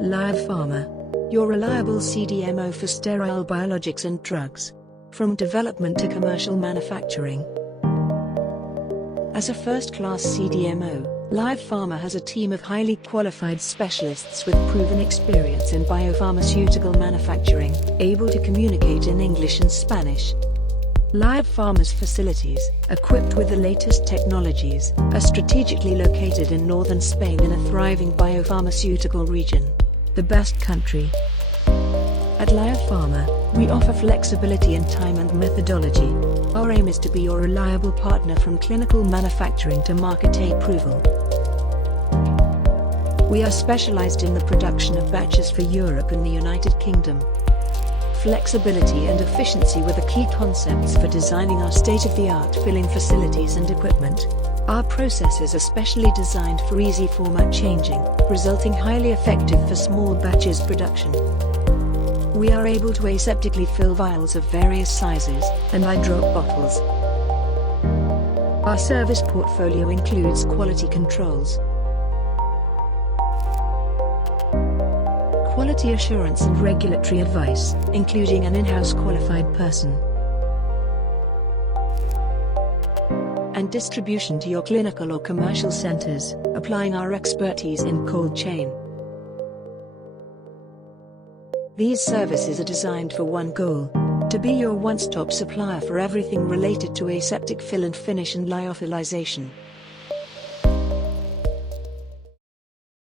Liof Pharma, your reliable CDMO for sterile biologics and drugs, from development to commercial manufacturing. As a first-class CDMO, Liof Pharma has a team of highly qualified specialists with proven experience in biopharmaceutical manufacturing, able to communicate in English and Spanish. Liof Pharma's facilities, equipped with the latest technologies, are strategically located in northern Spain in a thriving biopharmaceutical region, the best country. At Liof Pharma, we offer flexibility in time and methodology. Our aim is to be your reliable partner from clinical manufacturing to market approval. We are specialized in the production of batches for Europe and the United Kingdom. Flexibility and efficiency were the key concepts for designing our state-of-the-art filling facilities and equipment. Our processes are specially designed for easy format changing, resulting highly effective for small batches production. We are able to aseptically fill vials of various sizes and eye-drop bottles. Our service portfolio includes quality controls, quality assurance and regulatory advice, including an in-house qualified person, and distribution to your clinical or commercial centers, applying our expertise in cold chain. These services are designed for one goal: to be your one-stop supplier for everything related to aseptic fill and finish and lyophilization.